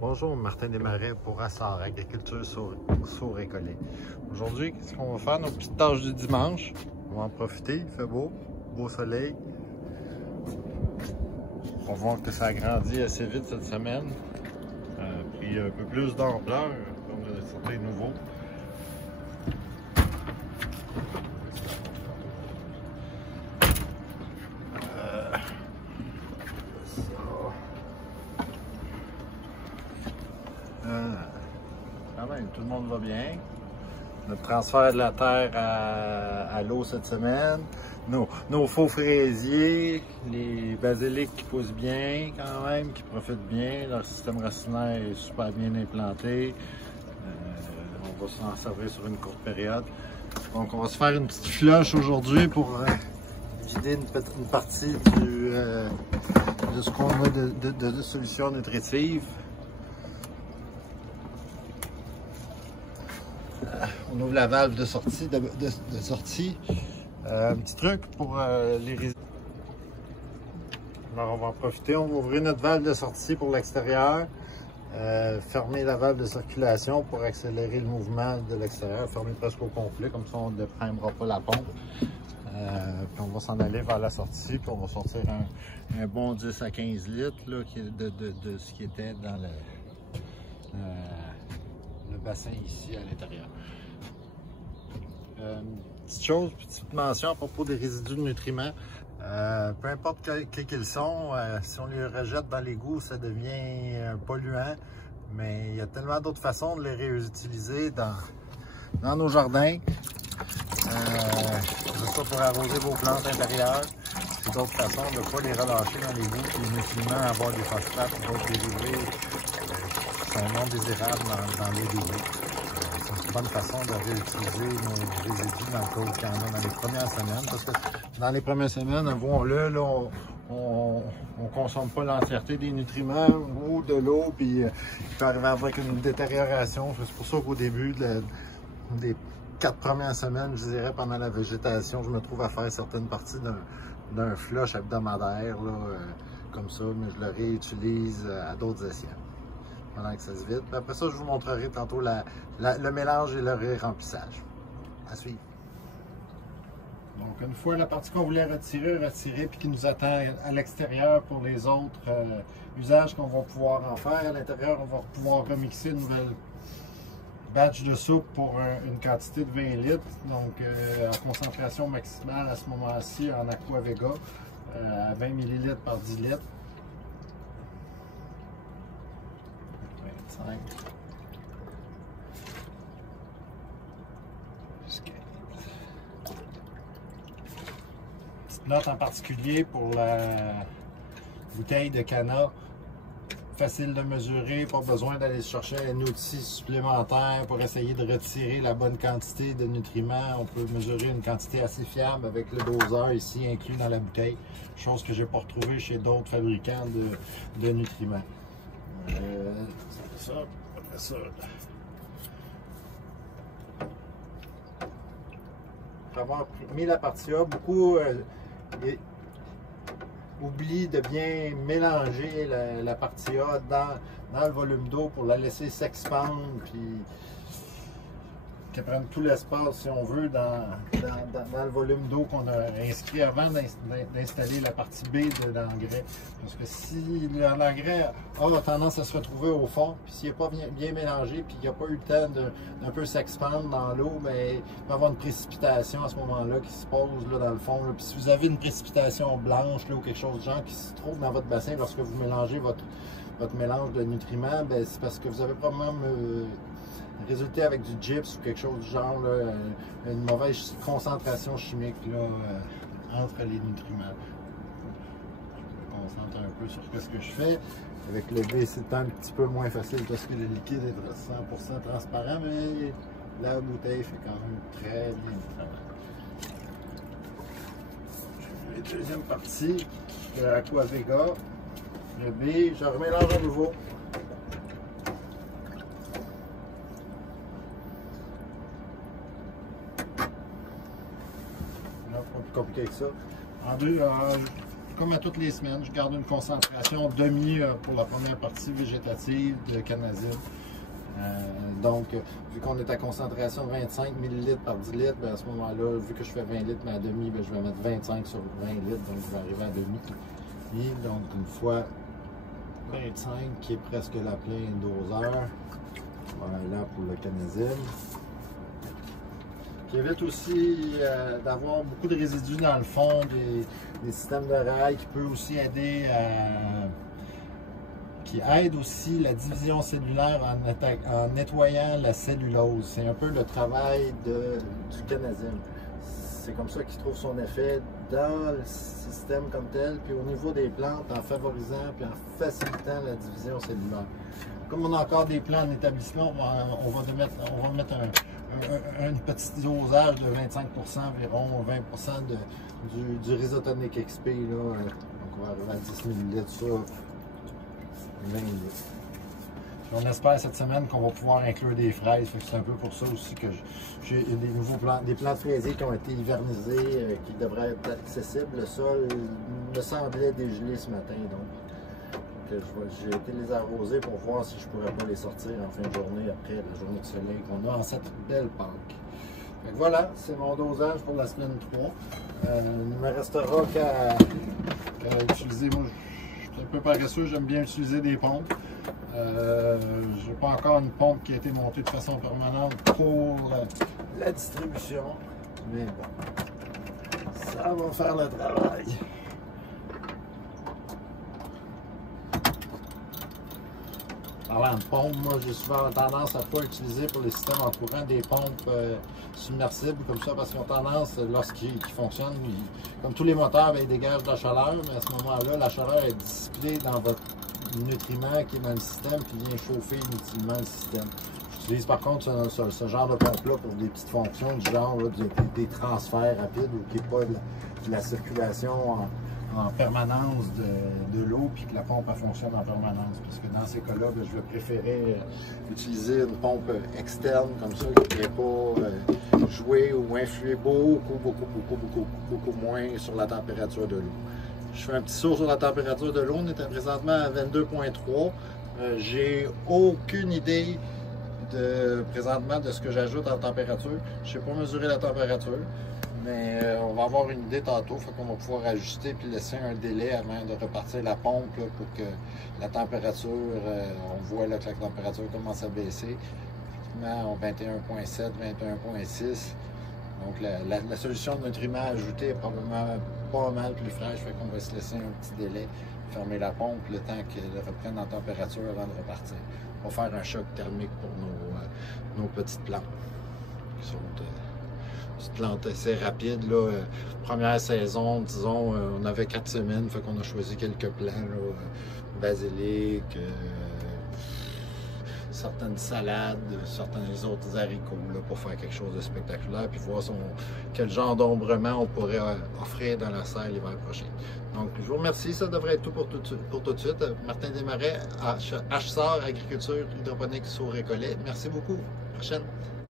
Bonjour, Martin Desmarais pour Assar, agriculture sour-récolée. Aujourd'hui, qu'est-ce qu'on va faire? Nos petites tâches du dimanche. On va en profiter, il fait beau soleil. On va voir que ça a grandi assez vite cette semaine. Pris un peu plus d'ampleur. On a certains nouveaux. Quand même, tout le monde va bien. Notre transfert de la terre à l'eau cette semaine. Nos faux fraisiers, les basiliques qui poussent bien quand même, qui profitent bien. Leur système racinaire est super bien implanté. On va s'en servir sur une courte période. Donc on va se faire une petite flush aujourd'hui pour vider une partie de ce qu'on a de solutions nutritives. On ouvre la valve de sortie. Un petit truc pour les résidus. Alors on va en profiter, on va ouvrir notre valve de sortie pour l'extérieur. Fermer la valve de circulation pour accélérer le mouvement de l'extérieur. Fermer presque au complet, comme ça on ne prendra pas la pompe. Puis on va s'en aller vers la sortie, puis on va sortir un bon 10 à 15 litres là, de ce qui était dans le bassin ici à l'intérieur. Petite chose, petite mention à propos des résidus de nutriments. Peu importe quels qu'ils sont, si on les rejette dans l'égout, ça devient polluant. Mais il y a tellement d'autres façons de les réutiliser dans nos jardins. C'est ça pour arroser vos plantes intérieures. C'est d'autres façons de ne pas les relâcher dans l'égout. Les nutriments, avoir des phosphates ou d'autres dérivés qui sont non désirables dans l'eau d'égout. C'est une bonne façon de réutiliser nos résidus dans le cas qu'il y en a dans les premières semaines. Parce que dans les premières semaines, avouons-le, on ne consomme pas l'entièreté des nutriments ou de l'eau, puis il peut arriver avec une détérioration. C'est pour ça qu'au début des 4 premières semaines, je dirais, pendant la végétation, je me trouve à faire certaines parties d'un flush hebdomadaire, là, comme ça, mais je le réutilise à d'autres essais. Pendant que ça se vide. Puis après ça, je vous montrerai tantôt le mélange et le remplissage. À suivre. Donc, une fois la partie qu'on voulait retirer, puis qui nous attend à l'extérieur pour les autres usages qu'on va pouvoir en faire. À l'intérieur, on va pouvoir remixer une nouvelle batch de soupe pour une quantité de 20 litres. Donc, en concentration maximale à ce moment-ci en Aquavega, à 20 ml par 10 litres. 25. Petite note en particulier pour la bouteille de Cana. Facile de mesurer, pas besoin d'aller chercher un outil supplémentaire pour essayer de retirer la bonne quantité de nutriments. On peut mesurer une quantité assez fiable avec le doseur ici inclus dans la bouteille, chose que je n'ai pas retrouvée chez d'autres fabricants de nutriments. Ça, après ça. Après avoir mis la partie A, beaucoup oublient de bien mélanger la partie A dans le volume d'eau pour la laisser s'expandre, puis qu'elle prenne tout l'espace, si on veut, dans le volume d'eau qu'on a inscrit avant d'installer la partie B de l'engrais. Parce que si l'engrais a tendance à se retrouver au fond, puis s'il n'est pas bien mélangé, puis qu'il n'y a pas eu le temps d'un peu s'expandre dans l'eau, bien, il peut y avoir une précipitation à ce moment-là qui se pose là, dans le fond. Là. Puis si vous avez une précipitation blanche là, ou quelque chose de genre qui se trouve dans votre bassin lorsque vous mélangez votre mélange de nutriments, c'est parce que vous avez probablement résulté avec du gyps ou quelque chose du genre, là, une mauvaise concentration chimique là, entre les nutriments. Je me concentre un peu sur ce que je fais. Avec le B, c'est un petit peu moins facile parce que le liquide est 100% transparent, mais la bouteille fait quand même très bien le travail. La deuxième partie de l'Aquavega, le B, je remélange à nouveau. Pas plus compliqué que ça. comme à toutes les semaines, je garde une concentration demi pour la première partie végétative de canazine. Donc, vu qu'on est à concentration 25 ml par 10 litres, ben à ce moment-là, vu que je fais 20 litres, mais à demi, ben je vais mettre 25 sur 20 litres, donc je vais arriver à demi. Et donc, une fois 25, qui est presque la pleine doseur, voilà pour le canazine. Qui évite aussi d'avoir beaucoup de résidus dans le fond, des systèmes de rail, qui peut aussi aider qui aide aussi la division cellulaire en nettoyant la cellulose. C'est un peu le travail du canazine. C'est comme ça qu'il trouve son effet dans le système comme tel, puis au niveau des plantes, en favorisant puis en facilitant la division cellulaire. Comme on a encore des plants en établissement, on va mettre un petit dosage de 25 environ, 20 du Rhizotonic XP. Là, donc on va arriver à 10 ml sur 20 litres. On espère cette semaine qu'on va pouvoir inclure des fraises. C'est un peu pour ça aussi que j'ai des nouveaux plants, des plants de fraisiers qui ont été hivernisés, qui devraient être accessibles. Le sol me semblait dégelé ce matin, donc j'ai été les arroser pour voir si je pourrais pas les sortir en fin de journée après la journée de soleil qu'on a en cette belle Pâques. Donc voilà, c'est mon dosage pour la semaine 3. Il ne me restera qu'à utiliser. Moi, je suis un peu paresseux, j'aime bien utiliser des pompes. Je n'ai pas encore une pompe qui a été montée de façon permanente pour la distribution, mais bon, ça va faire le travail. Parlant de pompes, moi j'ai souvent tendance à ne pas utiliser pour les systèmes entourants des pompes submersibles comme ça, parce qu'ils ont tendance, lorsqu'ils fonctionnent, comme tous les moteurs, ils dégagent de la chaleur, mais à ce moment-là, la chaleur est dissipée dans votre nutriment qui est dans le système, qui vient chauffer inutilement le système. J'utilise par contre ce genre de pompe-là pour des petites fonctions, du genre là, des transferts rapides, ou qui n'est pas de la circulation en permanence de l'eau, puis que la pompe fonctionne en permanence. Parce que dans ces cas-là, je vais préférer utiliser une pompe externe comme ça, qui n'est pas jouer ou influer beaucoup moins sur la température de l'eau. Je fais un petit saut sur la température de l'eau. On est présentement à 22,3. J'ai aucune idée présentement de ce que j'ajoute en température. Je ne sais pas mesurer la température, mais on va avoir une idée tantôt. Fait qu'on va pouvoir ajuster puis laisser un délai avant de repartir la pompe là, pour que la température, on voit là, que la température commence à baisser. Effectivement, 21,7, 21,6. Donc la solution de nutriments ajoutés est probablement pas mal plus fraîche, fait qu'on va se laisser un petit délai, fermer la pompe le temps qu'elle reprenne en température avant de repartir. On va faire un choc thermique pour nos petites plantes, qui sont petites plantes assez rapides. Là. Première saison, disons, on avait 4 semaines, fait qu'on a choisi quelques plants, là, basilic, certaines salades, certains autres haricots là, pour faire quelque chose de spectaculaire, puis voir quel genre d'ombrement on pourrait offrir dans la serre l'hiver prochain. Donc, je vous remercie. Ça devrait être tout pour tout de suite. Martin Desmarais, HSAR, Agriculture Hydroponique sur Récollet. Merci beaucoup. À la prochaine.